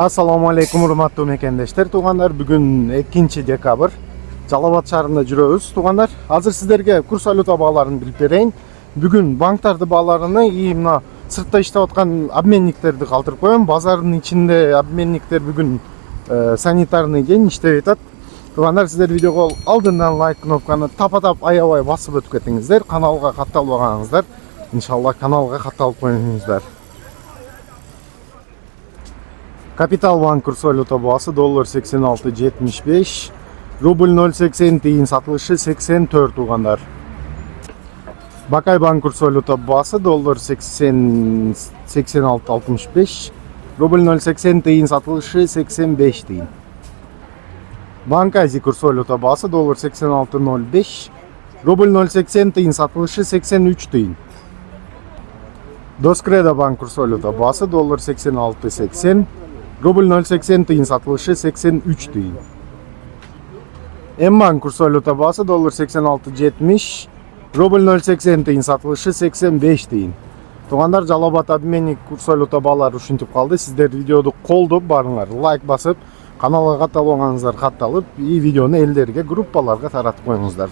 Assalamu alaikum урматтуу мекендештер, туугандар. Бүгүн 2 декабрь. Жалал Абад шаарында жүрөбүз, туугандар. Азыр сиздерге курс валюта бааларын билип берейин. Бүгүн банктарды бааларыны мына сыртта иштеп аткан обменниктерди калтырып коем. Базардын ичинде обменниктер бүгүн санитарный день иштеп атат. Туугандар, сиздер видеого алдындан лайк кнопканы тапа-тап аябай басып өтүп кетиңиздер. Каналга катталбагансыздар, иншалла каналга катталып коюңуздар. Капитал банк курс валюта баасы доллар 86.75, рубль 0.80 тиын сатылышы 84 туугандар. Бакай банк курс валюта баасы доллар 86.65, рубль 0.80 тиын сатылышы 85 тиын. Банк Азия курс валюта баасы доллар 86.05, рубль 0.80 тиын сатылышы 83 тиын. Доскреда банк курс валюта баасы доллар 86.80, рубль 0.80 тиын сатылышы 83 тиын. М-банк курс валюта баасы доллар 86.70, рубль 0.80 тиын сатылышы 85 тиын. Туугандар, Жалал Абад обменник курс валюта баалары ушинтип калды. Сиздер видеоду колдоп барыңар, лайк басып, каналга катталбагансыздар катталып, видеону элдерге, группаларга таратып коюңуздар.